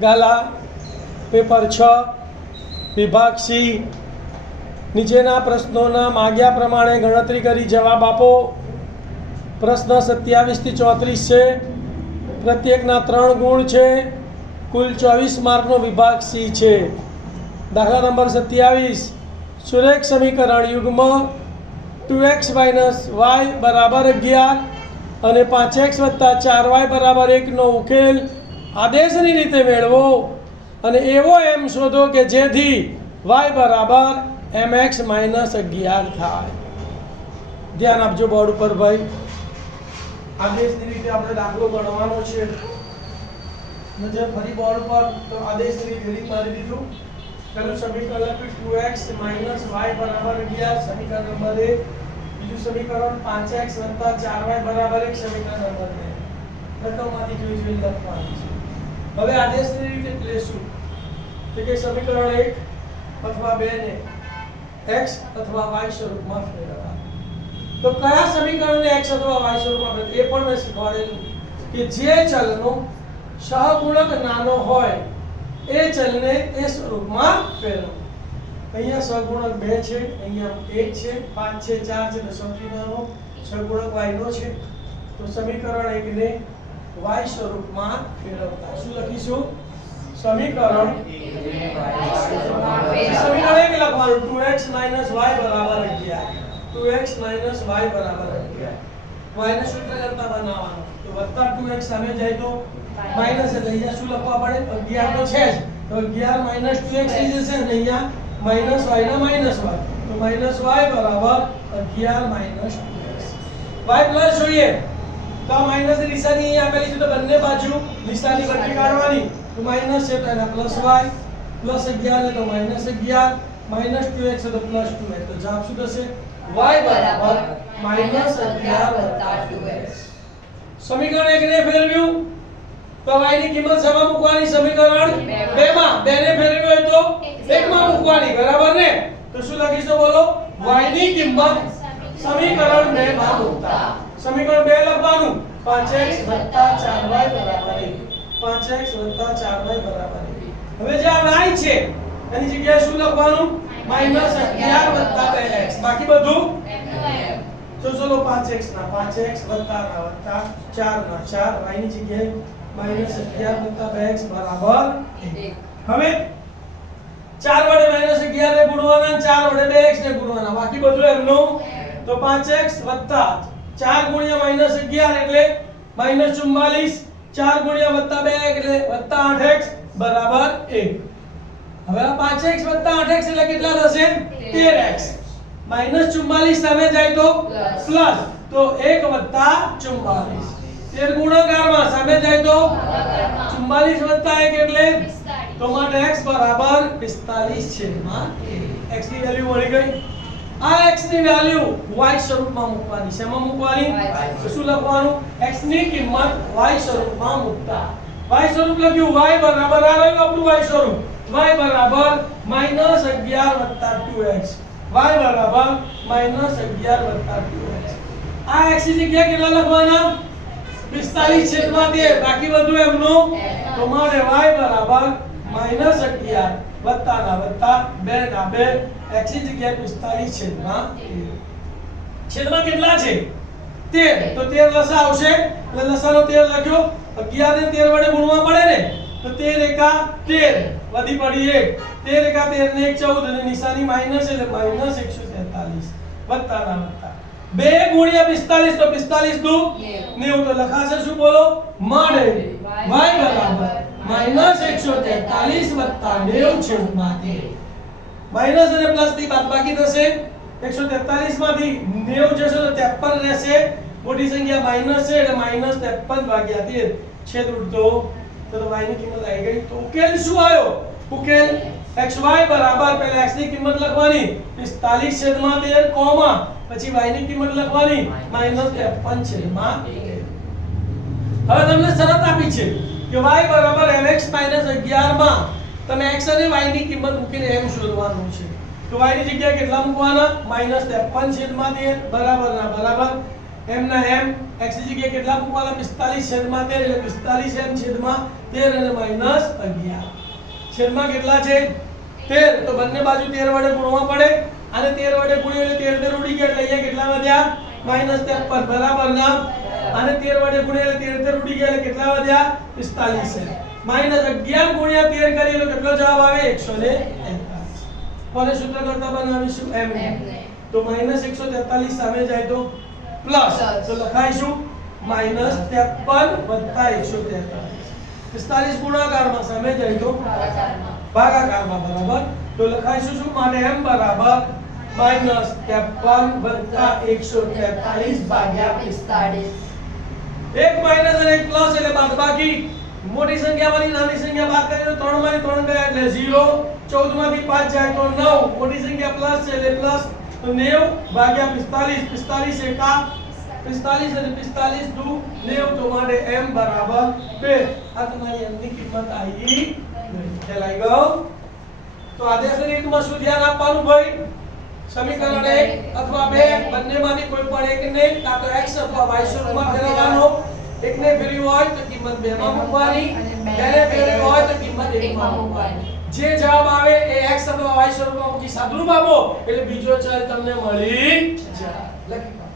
ગાલા paper 6 વિભાગ C નીચેના પ્રશ્નોના માગ્યા પ્રમાણે ગણતરી કરી જવાબ આપો. પ્રશ્ન 27 થી 34 છે. પ્રત્યેકના 3 ગુણ છે. કુલ 24 માર્કનો વિભાગ સી છે. દાખલા નંબર 27 સુરેખ સમીકરણ યુગ્મ 2x - y = 11 અને 5x + 4y = 1 નો ઉકેલ આદેશની રીતે મેળવો અને એવો એમ શોધો કે જેથી y = mx - 11 થાય. ધ્યાન આપજો બોર્ડ ઉપર ભાઈ. આદેશની રીતે આપણે દાખલો ગણવાનો છે. નજર ફરી બોર્ડ પર તો આદેશની રીતે રીત મારી દીધું. પહેલું સમીકરણ લખ્યું 2x - y = 11 સમીકરણ નંબર 1. બીજું સમીકરણ 5x + 4y = 1 સમીકરણ નંબર 2. રકમમાંથી જોઈ લખવાનું છે. હવે આદેશની રીતે લેશું કે સમીકરણ 1 અથવા 2 ને x અથવા y સ્વરૂપમાં ફેરવવા. તો કયા સમીકરણને x અથવા y સ્વરૂપમાં ફેરવવા એ પણ મેં શીખવાડેલું કે જે ચલનો સહગુણક નાનો હોય એ ચલને એ સ્વરૂપમાં ફેરવો. અહીંયા સહગુણક 2 છે, અહીંયા 1 છે, 5 છે, 4 છે, તો સૌથી નાનો સહગુણક y નો છે. તો સમીકરણ 1 ને y સ્વરૂપમાં ફેરવતા શું લખીશું? સમીકરણ 1 લખવાનું 2x - y = 11. 2x - y = 11. y ને સૂત્ર કરતા બનાવવાનું. તો વત્તા 2x સામે જાય તો માઈનસ એટલે અહીંયા શું લખવા પડે? 11 તો છે જ. તો 11 - 2x થઈ જશે અને અહીંયા -y ના -y. તો -y = 11 - 2x. y પ્લસ જોઈએ તો આ માઈનસ ની નિશાની અહીં આપેલી છે તો બંને બાજુ નિશાની બદલી કાઢવાની. તો માઈનસ છે તો એના પ્લસ y, પ્લસ 11 છે તો -11, -2x છે તો +2x. તો જવાબ શું થશે? y = -11 + 2x. સમીકરણ 1 ને ફેરવ્યું તો y ની કિંમત શેમાં મૂકવાની? સમીકરણ 2 માં. 2 ને ફેરવ્યું હોય તો 1 માં મૂકવાની, બરાબર ને? તો શું લખીશું બોલો? y ની કિંમત સમીકરણ 2 માં મૂકતા. સમીકરણ 2 લખવાનું 5x + 4y = 1. 5x + 4y = 1. હવે જે આ y છે એની જગ્યાએ શું લખવાનું? -11 + 2x. બાકી બધું તો ચલો 5x + 4 y ની જગ્યાએ -11 + 2x = 1. હવે 4 વડે -11 ને ગુણવાના, 4 વડે 2x ને ગુણવાના, બાકી બધું એમનું. તો 5x + 4 * -11 એટલે -44, 4 * +2 એટલે +8x = 1. હવે આ 5x + 8x એટલે કેટલા થશે? 13x. -44 સામે જાય તો પ્લસ, તો 1 + 44. 13 ગુણાકારમાં સામે જાય તો 44 + 1 એટલે તો માટે x = 45/13. x ની વેલ્યુ મળી ગઈ. આ x ની વેલ્યુ y સ્વરૂપમાં મૂકવાની. શેમાં મૂકવાની? તો શું લખવાનું? x ની કિંમત y સ્વરૂપમાં મૂકતા. y સ્વરૂપ લખ્યું, y બરાબર આ રહ્યું આપણું y સ્વરૂપ. y બરાબર -11 + 2x. y બરાબર -11 + 2x. આ x ની જગ્યાએ કેટલા લખવાના? 45/13. બાકી બધું એમનું. તો મારે y બરાબર -11 વત્તાના વત્તા 2 ના 2, x ની જગ્યાએ 45/13. છેદમાં કેટલા છે? 13. તો 13 લસા આવશે એટલે લસાનો 13 લખ્યો. 11 ને 13 વડે ગુણવા પડે ને, તો 13 એકા 13 વધી પડી 1. 13 એકા 13 ને 1 14 અને નિશાની માઈનસ એટલે -143 વત્તાના વત્તા 2 * 45 તો 45 દુ 90. તો લખાશે શું બોલો? મળે y બરાબર -143 + 90/13. માઈનસ અને પ્લસ ની બાદબાકી થશે. 143 માંથી 90 જશે તો 53 રહેશે. મોટી સંખ્યા માઈનસ છે એટલે -53/13 છેદ ઉડતો. તો y ની કિંમત આવી ગઈ. તો ઉકેલ શું આવ્યો? ઉકેલ xy બરાબર પહેલા x ની કિંમત લખવાની 45/13 કોમા પછી y ની કિંમત લખવાની -53/13. હવે તમને શરત આપી છે કે y બરાબર mx - 11 માં તમે x અને y ની કિંમત મૂકીને m શોધવાનું છે. તો y ની જગ્યાએ કેટલા મૂકવાના? -53/13 બરાબર ના બરાબર. m ના m x ની જગ્યાએ કેટલા મૂકવાના 45/13 એટલે 45 m છેદમાં 13 અને માઈનસ 11 છેદમાં કેટલા છે 13 તો બંને બાજુ 13 વડે ગુણવા પડે અને 13 વડે ગુણ્યો એટલે 13 ઉડી ગયા એટલે અહીંયા કેટલા વધ્યા -53 બરાબર ના અને 13 વડે ગુણ્યો એટલે 13 ઉડી ગયા એટલે કેટલા વધ્યા 45 છે -11 ગુણ્યા 13 કરીએ તો કેટલો જવાબ આવે 143 કોને સૂત્ર કરતા બનાવીશું m તો -143 સામે જાય તો પ્લસ તો લખાઈશું -53 + 143 45 ગુણાકારમાં સામે જાય તો ભાગાકારમાં બરાબર તો લખાઈશું શું માટે m બરાબર -53 + 143 ભાગ્યા 45 એક માઈનસ અને એક પ્લસ એટલે બાદબાકી મોટી સંખ્યામાંથી નાની સંખ્યા બાદ કરીએ તો 3 માંથી 3 ગયા એટલે 0 14 માંથી 5 જાય તો 9 મોટી સંખ્યા પ્લસ છે એટલે પ્લસ તો 90 ભાગ્યા 45 45 એકા 45 અને 45 દુ 90 તો માટે m બરાબર 2 આ તમારી m ની કિંમત આવી ખ્યાલ આવી ગયો તો આદેશ રીતમાં શું ધ્યાન આપવાનું ભાઈ સમીકરણ 1 અથવા 2 બંનેમાંથી કોઈ પણ એકને કાં તો x અથવા y સ્વરૂપમાં ફેરવવાનો એકને ફેરવી હોય તો કિંમત 2 માં મૂકવાની બેને ફેરવી હોય તો કિંમત 1 માં મૂકવાની જે જવાબ આવે એ x અથવા y સ્વરૂપમાં મૂકી સાદુરૂપ આપો એટલે બીજો ચલ તમને મળી જાય લખી